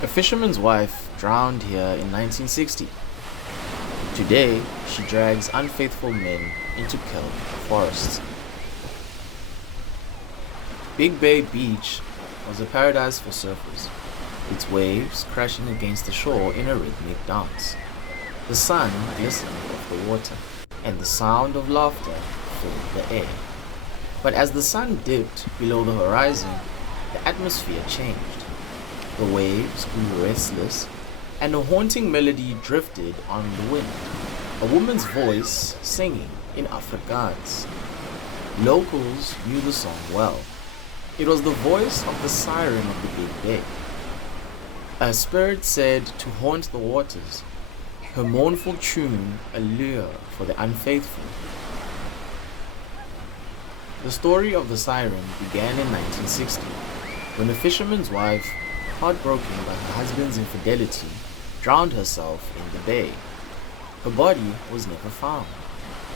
A fisherman's wife drowned here in 1960. Today, she drags unfaithful men into kelp forests. Big Bay Beach was a paradise for surfers, its waves crashing against the shore in a rhythmic dance. The sun glistened off the water, and the sound of laughter filled the air. But as the sun dipped below the horizon, the atmosphere changed. The waves grew restless, and a haunting melody drifted on the wind. A woman's voice singing in Afrikaans. Locals knew the song well. It was the voice of the Siren of the Big Bay. A spirit said to haunt the waters, her mournful tune a lure for the unfaithful. The story of the siren began in 1960, when a fisherman's wife, heartbroken by her husband's infidelity, drowned herself in the bay. Her body was never found,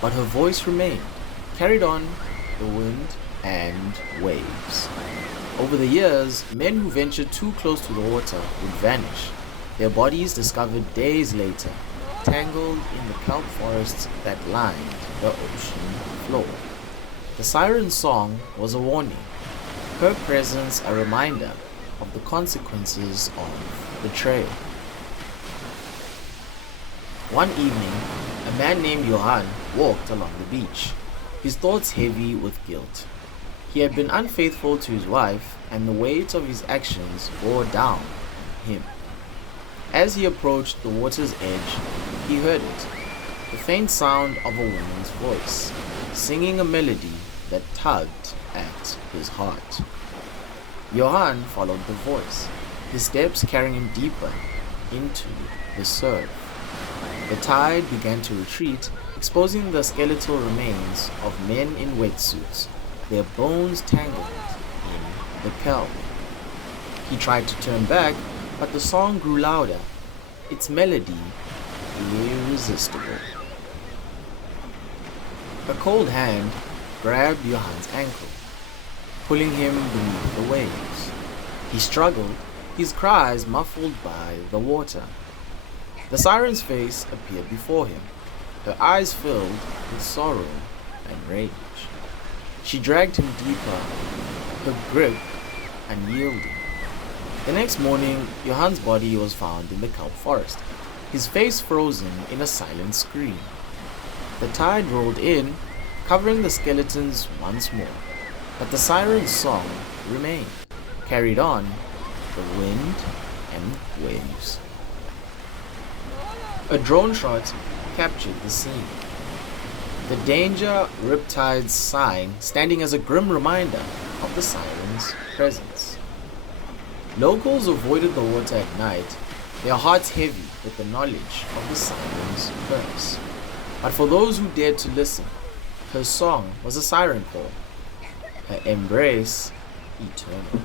but her voice remained, carried on the wind and waves. Over the years, men who ventured too close to the water would vanish, their bodies discovered days later, tangled in the kelp forests that lined the ocean floor. The siren's song was a warning, her presence a reminder of the consequences of betrayal. One evening, a man named Johan walked along the beach, his thoughts heavy with guilt. He had been unfaithful to his wife, and the weight of his actions bore down on him. As he approached the water's edge, he heard it, the faint sound of a woman's voice, singing a melody that tugged at his heart. Johan followed the voice, his steps carrying him deeper into the surf. The tide began to retreat, exposing the skeletal remains of men in wetsuits, their bones tangled in the kelp. He tried to turn back, but the song grew louder, its melody irresistible. A cold hand grabbed Johan's ankle, pulling him beneath the waves. He struggled, his cries muffled by the water. The siren's face appeared before him, her eyes filled with sorrow and rage. She dragged him deeper, her grip unyielding. The next morning, Johan's body was found in the kelp forest, his face frozen in a silent scream. The tide rolled in, covering the skeletons once more, but the siren's song remained, carried on the wind and waves. A drone shot captured the scene. The danger riptides sighing, standing as a grim reminder of the siren's presence. Locals avoided the water at night, their hearts heavy with the knowledge of the siren's curse. But for those who dared to listen, her song was a siren call, her embrace eternal.